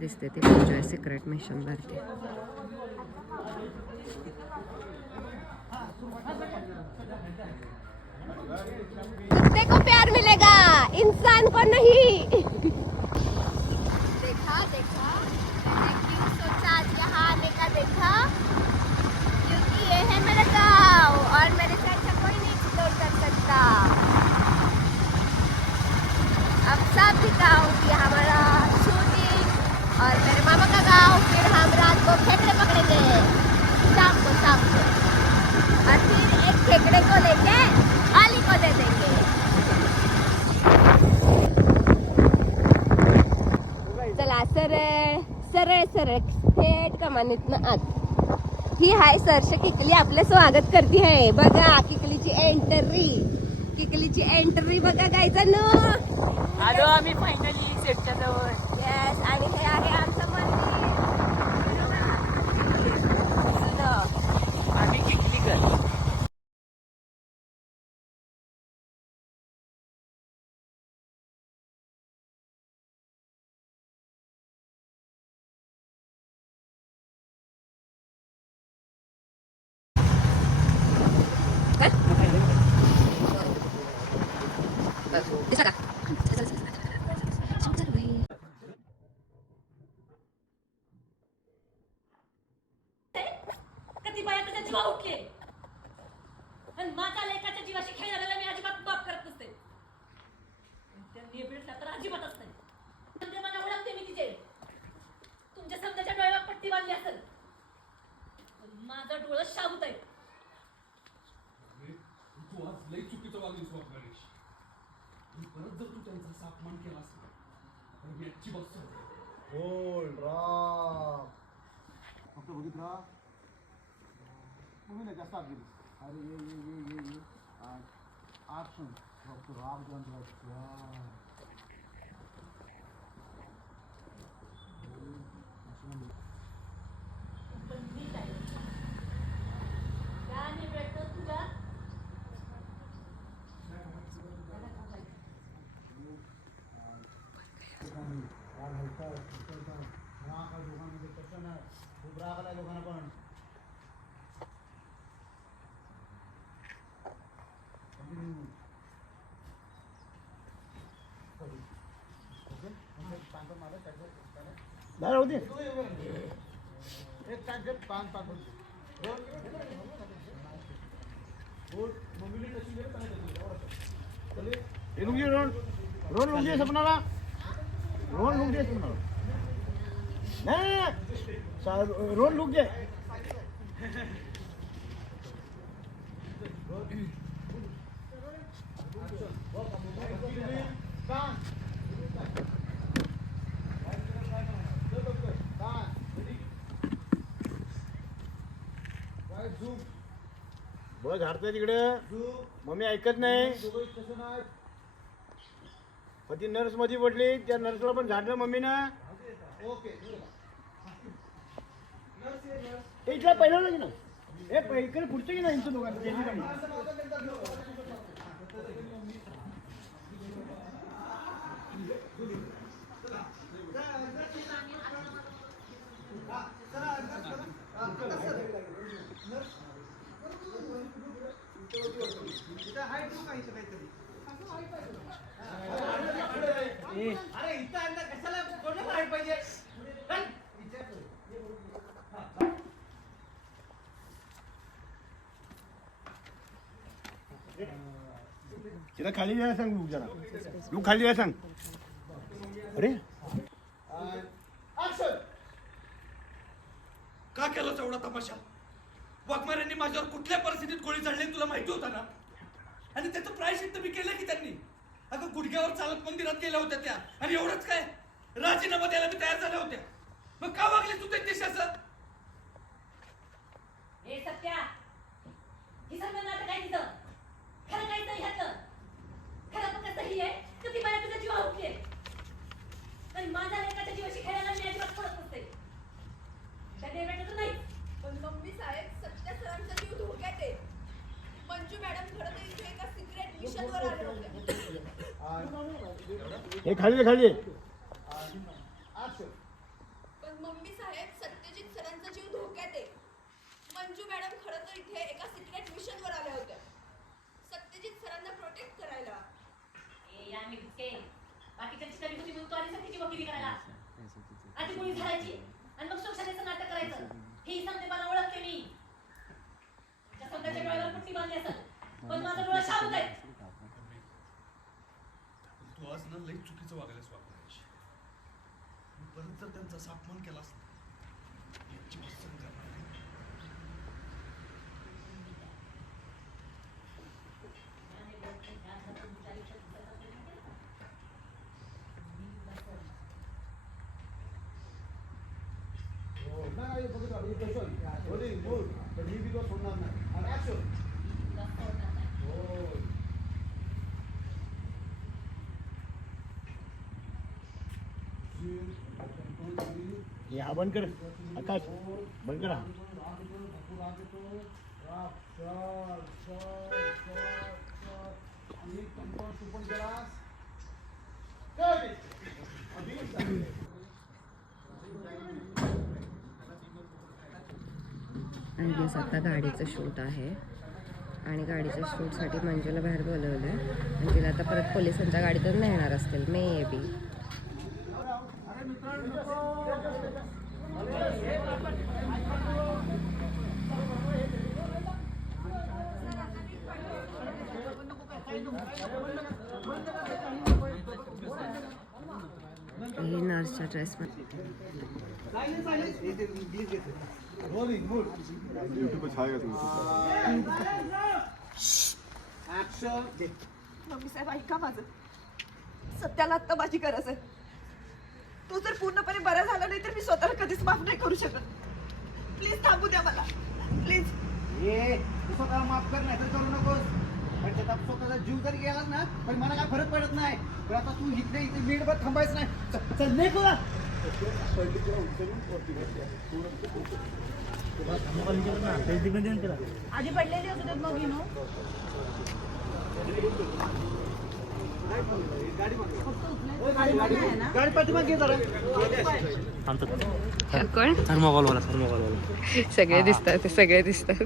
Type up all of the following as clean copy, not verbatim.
दिसते ती पूजा secret mission वरती. कुत्ते को प्यार मिलेगा, इंसान को नहीं. देखा देखा मैंने क्यों सोचा आज यहाँ आने का. देखा क्योंकि ये है मेरा गाँव और मेरे से अच्छा कोई नहीं एक्सप्लोर कर सकता. अब सब दिखाऊंगी हमारा शूटिंग और मेरे मामा का गाँव. फिर हम रात को खेकड़े पकड़ेंगे शाम को और फिर एक खेकड़े को लेके आली को दे देंगे. चला सरळ सरळ सरळ थेट कमानीतनं आत. ही हाय सरश किकली आपलं स्वागत करते आहे. बघा किकलीची एंट्री बघा गायचं. आलो आम्ही फायनली सेटच्या जवळ. येस. आणि हे आहे आमचं मंदिर. आम्ही किकलीकर. कधी बाया त्याच्या जीवा उठले आणि माझ्या लेकाच्या जीवाशी खेळायला मी अजिबात बाप करत नसते. त्या नेबळीतला तर अजिबातच नाही. म्हणजे मला ओळखते मी तिचे. तुमच्या समजाच्या डोळ्यावर पट्टी बांधली असेल. माझं डोळं शाबूत आहे. तू आज लई चुकीचं वागलीस गणेश. परत जर तू त्यांचा असा अपमान केला असता तर मी आजची बस बोल राम. फक्त बघितला तुम्ही नाही जास्त आत गेली. अरे ये ॲक्शन डॉक्टर रामचंद्र. पण मी काय त्या नेबळीतलं तुझ्या लोकांमध्ये कसं नाही. खूप राग आलाय लोकांना. पण होती एक टाक पान पान लुंगी रोन लुंगी आहे सपनाला. रोन लुंगी आहे सपनाला. नाही रोन लुंगी आहे. बघ झाडतंय तिकडे. मम्मी ऐकत नाही. पण ती नर्स मध्ये पडली. त्या नर्सला पण झाडलं मम्मीनं. इथला पहिला की ना इकडे पुढचं की नाही दोघांना. तिला खाली यायला सांग. लुक जरा लुक खाली यायला सांग. अरे का केला एवढा तमाशा? वाघमाऱ्यांनी माझ्यावर कुठल्या परिस्थितीत गोळी चढली तुला माहिती होता ना. आणि त्याचं प्रायश्चित्त मी केलं की त्यांनी. अगं गुडघ्यावर चालत मंदिरात गेल्या होत्या त्या. आणि एवढंच काय राजीनामा द्यायला मी तयार झाल्या होत्या. मग का वागले तू त्यांच्याशी असं? हे सत्या ही सगळं नाटक आहे तिथं. खरं काहीच नाही ह्यातलं. खरं फक्त सही आहे तर ती मला तुझ्या जीवा उठली. आणि माझ्या लेकाच्या जीवाशी खेळायला मी अजिबात पडत नसते. त्या नेबळीतलं नाही. पण मम्मी साहेब सत्या सरांचा जीव धोक्यात आहे. मंजू मॅडम खरं तर इथे एका सिक्रेट मिशनवर आले होते. हे खाली खाली मम्मी साहेब, सत्यजित सरांचा जीव धोक्यात आहे. मंजू मॅडम खरं तर इथे एका सिक्रेट मिशनवर आल्या होत्या, सत्यजित सरांना प्रोटेक्ट करायला. ए या मिरके बाकीच्या चिकनी होती म्हणून तू आली सगळीची वकिली करायला. आधी मुली झाडायची आणि मग स्वच्छतेचं नाटक करायचं. ही सांगते मला ओळखते मी. त्या स्वतःच्या डोळ्यावर पुट्टी बांधली असेल पण माझा डोळा शाबूत आहे. तू आज ना लई चुकीचं वागायलाच वागण्याची. परत जर त्यांचा अपमान केलास याची पसंत करणार नाही. नाही बघत आलो मी कसं रोलिंग मूड पण मी तो सोडणार नाही आणि ऍक्शन हो हा बंद कर आकाश बंद करा आणि दिवस आता गाडीचं शूट आहे आणि गाडीच्या शूटसाठी मंजूला बाहेर बोलवलं आहे आणि तिला आता परत पोलिसांच्या गाडीतून नेणार असतील मे बी. हे नर्सच्या ड्रेसमध्ये रोलिंग मूड यूट्यूब पे छाएगा ऍक्शन मम्मी साहेब ऐका माझं, सत्याला आत्ता माझी गरज आहे. तो जर पूर्णपणे बरा झाला नाही तर मी स्वतःला कधीच माफ नाही करू शकत. प्लीज थांबू द्या मला, प्लीज. ये तू स्वतःला माफ कर नाही तर करू नकोस. पण त्याचा स्वतःचा जीव जरी गेलास ना पण मला काय फरक पडत नाही. पण आता तू इथे मिनिटभर थांबायचं नाही. चल नाही कोणा आधी पडलेली होती मग घेऊन गाडी पाठीमागे घे जरा. कोण थर्मोकॉलवाला सगळे दिसतात ते सगळे दिसतात.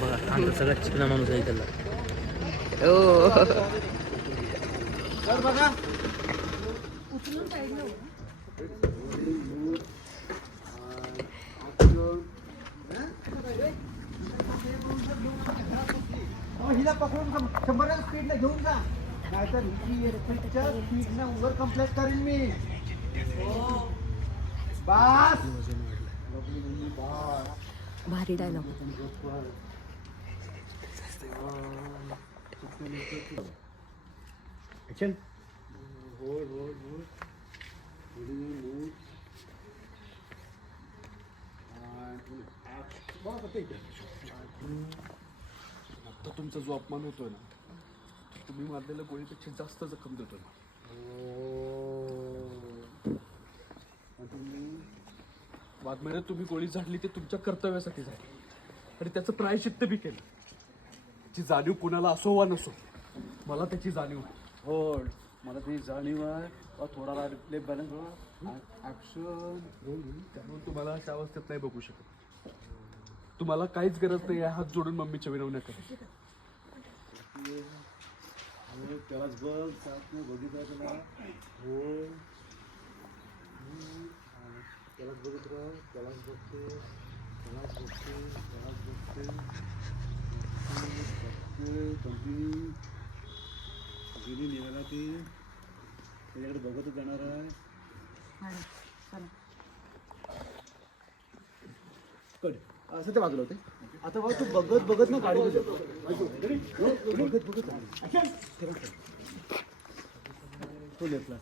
बघा सगळ्यात चिकना माणूस आहे इकडला. ओ चल बघा हिला पकडून 100 स्पीडला घेऊन जा नाहीतर ही स्पीडच्या स्पीडनं ओव्हर कम्प्लेट करीन मी. बास भारी डायलॉग. ऍक्शन आता तुमचा जो अपमान होतोय ना तुम्ही मारलेल्या गोळीपेक्षा जास्त जखम देतोय. वाघमेरे तुम्ही गोळी झाडली ते तुमच्या कर्तव्यासाठी झाली आणि त्याचं प्रायश्चित्त बी केलं. त्याची जाणीव कुणाला असो वा नसो मला त्याची जाणीव आहे. हो मला ती जाणीव आहे. थोडा रिप्ले बॅलन्स ऍक्शन. त्यामुळे तुम्हाला अशा अवस्थेत नाही बघू शकत. तुम्हाला काहीच गरज नाही आहे हात जोडून मम्मीच्या विनवण्या करायची. त्यालाच बघ साथ बघितलं त्याला. हो त्यालाच बघत राह. त्यालाच बघते त्यालाच बघते त्यालाच बघते बघते कंटिन्यू गेली निघाला ती त्याच्याकडे बघतच जाणार आहे. कट असं ते वागलं होते. आता बघ तू बघत बघत ना गाडी बघत बघत तो लेफ्टला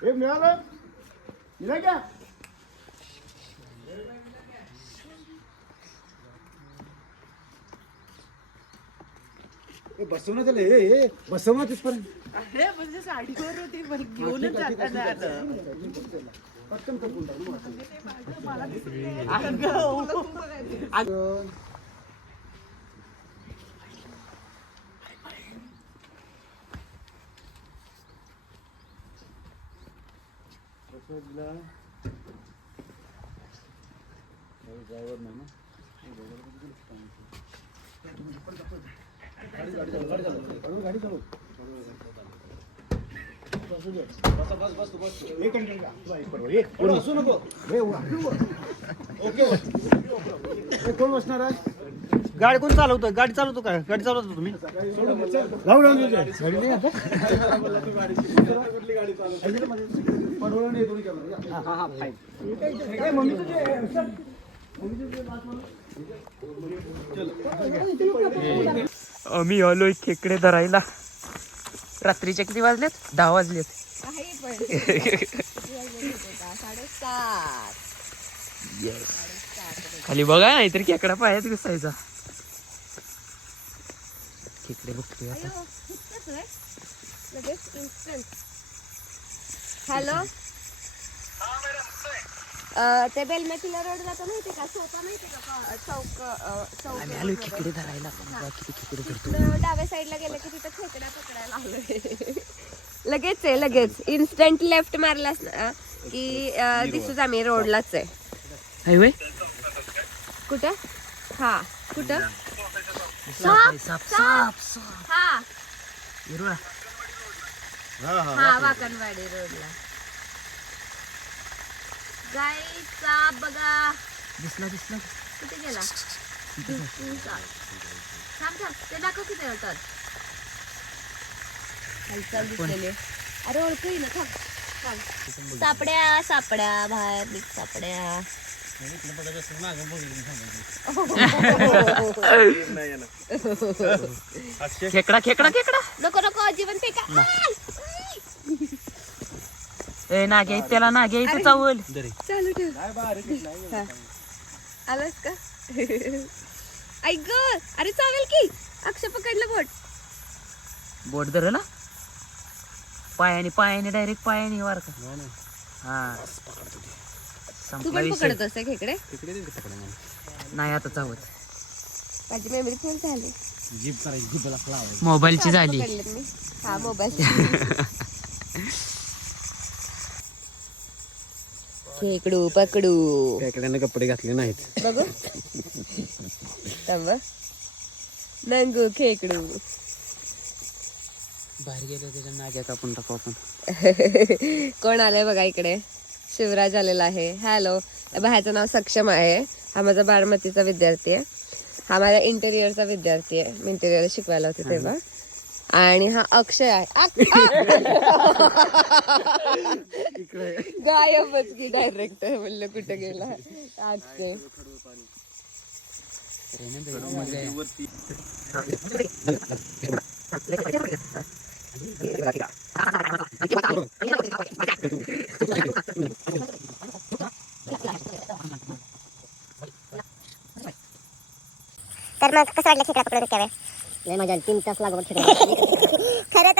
मिळालं मिळालं का बसव ना त्याला हे बसव ना तिथपर्यंत अरे म्हणजे साडीवर होती पण घेऊनच जाताना आलं. पटकन कपून टाक, मग. मला दिसली. अगं, तू बघायचं. ड्रायव्हर नाही ना गाडी चालू बसू नको ओके कोण बसणार आहे गाडी कोण चालवतं? गाडी चालवतो काय? गाडी चालवतो तुम्ही? आम्ही आलोय खेकडे धरायला. रात्रीचे किती वाजलेत? 10 वाजलेत. काही पण 7:30. खाली बघा नाहीतर खेकडा पायात घुसायचा. खेकडे बघतोय आता. अयो, इतकंच होय? लगेच instant. हॅलो ते बेलमेतीला रोड जातो माहिती का? चौका माहिती का? आम्ही आलोय खेकडे धरायला. बघा किती खेकडे धरतो. डाव्या साईडला गेलं की तिथं खेकड्या पकडायला आलोय. लगेच आहे, लगेच इन्स्टंट लेफ्ट मारलास ना की दिसूच आम्ही रोडलाच आहे. हायवे कुठं? हा कुठं? साप साप साप साप. हा हिरवा. हा वाकणवाडी रोडला. गाईचा बघा दिसला दिसला. कुठे गेला? थांब थांब ते दाखव किती होतात. हालचाल दिसलेली. अरे ओळखू ना. थांब थांब. सापड्या सापड्या बाहेर निघ सापड्या. खेकडा खेकडा खेकडा. नको नको जिवंत आहे का? ए नाग्या त्याला नाग्या इथं चावल. चालू ठेव. हा. आलास का? ऐक ग. अरे चालेल की. अक्षय पकडलं बोट. बोट धरला पायाने पायाने डायरेक्ट पायाने वार का. हा तू संपला पण विषय. पकडत असते खेकडे? नाही आता चावत. माझी मेमरी फुल झाली. मोबाईलची झाली. पकडलेत मी. हा मोबाईल. खेकडू पकडू. खेकड्याने कपडे घातले नाहीत. बघू थांब. नंगू खेकडू. बाहेर गेलो त्याच्या नाग्या कापून टाकू आपण. कोण आलंय बघा इकडे? शिवराज आलेला आहे. हॅलो. ह्याचं नाव सक्षम आहे. हा माझा बारामतीचा विद्यार्थी आहे. हा माझ्या इंटेरियरचा विद्यार्थी आहे. मी इंटेरियर शिकवायला होते तेव्हा. आणि हा अक्षय आहे. गायबच की डायरेक्ट. म्हणलं कुठं गेला आज ते. तर मग कसं वाटलं खेकडा पकडून इतक्या वेळ? लय मजा आली. 3 तास लागत खेकडा. खरं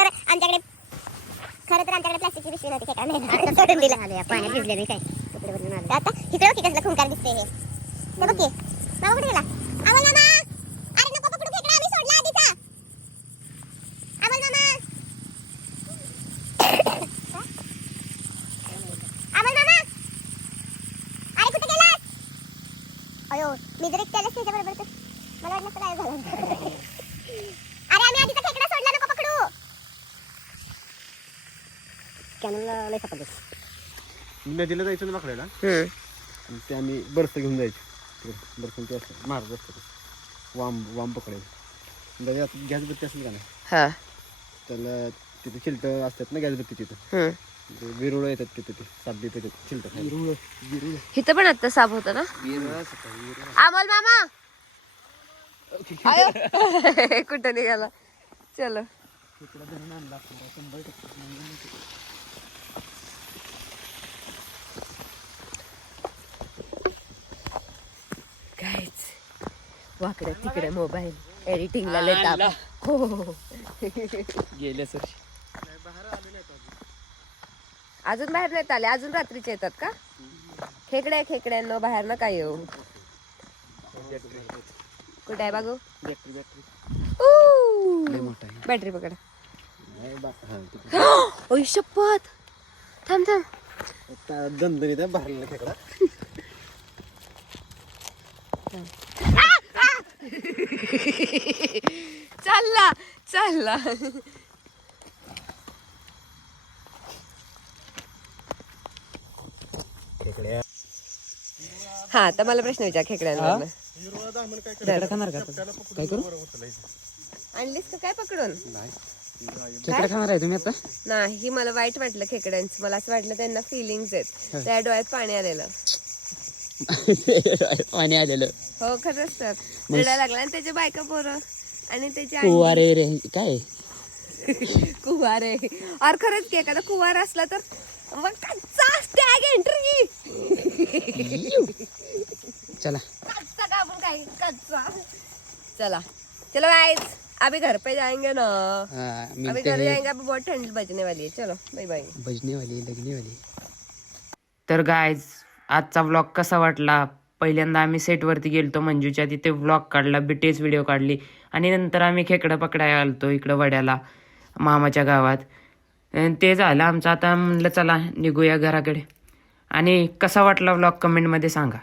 तर आमच्याकडे प्लास्टिकची पिशवी नव्हती. खेकडा नाही सोडून दिलं. पाण्यात भिजले नाही काय कपडे बदलून आले. आता इकडे की कसलं खुंकार दिसते हे. ते बघ की मामा कुठे गेला? अमोल मामा. अरे नको पकडू खेकडा. आम्ही सोडला आधीचा. अमोल मामा. अमोल मामा. अरे कुठे गेलास? अयो मी जर एकट्यालाच त्याच्या बरोबर तर मला वाटलं काय झालं. अरे आम्ही आधीचा खेकडा सोडला. नको पकडू. कॅनलला लय सापडले. नदीला जायचं ना पकडायला. आणि ते आम्ही बर्फ घेऊन जायचो. बर्फ ते असतं मारत असतं वाम पकडायचं. नदीत गॅस बत्ती असेल का नाही हा त्याला तिथे चिलट असतात ना गॅस बत्ती तिथं. विरुळ येतात तिथे ते साप बीप येतात चिलट. इथं पण आता साप होता ना. अमोल मामा. आयो. कुठं निघाला? चलो. कायच वाकडे तिकडे मोबाईल एडिटिंगला लय ताप. गेल्याच वर्षी अजून बाहेर नाहीत आले, अजून रात्रीचे येतात का? खेकड्यांनो बाहेर ना काय येऊ. कुठे आहे बागू? बॅटरी पकड. ओय शपथ. थांब दणदणीत आहे भरलेला खेकडा. चालला. हा तर मला प्रश्न विचार खेकड्यांवर. खाणार का काय करू? आणलीस का काय पकडून? खेकडे खाणार आहे तुम्ही आता? नाही, मला वाईट वाटलं खेकड्यांचं. मला असं वाटलं त्यांना फिलिंग्स आहेत. त्या डोळ्यात पाणी आलेलं. पाणी आलेलं. हो खरंच तर रडायला लागला. आणि त्याच्या बायका पोरं आणि त्याच्या कुवारे रे काय कुवारे. और खरंच की एखादा कुवार असला तर मग टॅग एंट्री. चला कच्चा का आपण काही कच्चा. चलो गाइस, अभी घर पे जाएंगे ना. अभी घर जाएंगे. अभी बहुत ठंड बजने वाली है. चलो बाय बाय. बजने वाली लगने वाली. तर गायज आजचा व्लॉग कसा वाटला? पहिल्यांदा आम्ही सेटवरती गेलतो मंजूच्या, तिथे व्लॉग काढला, बिटेच व्हिडिओ काढली आणि नंतर आम्ही खेकडं पकडायला आलतो इकडं वड्याला मामाच्या गावात. ते झालं आमचं. आता म्हणलं चला निघूया घराकडे. आणि कसा वाटला व्लॉग कमेंटमध्ये सांगा.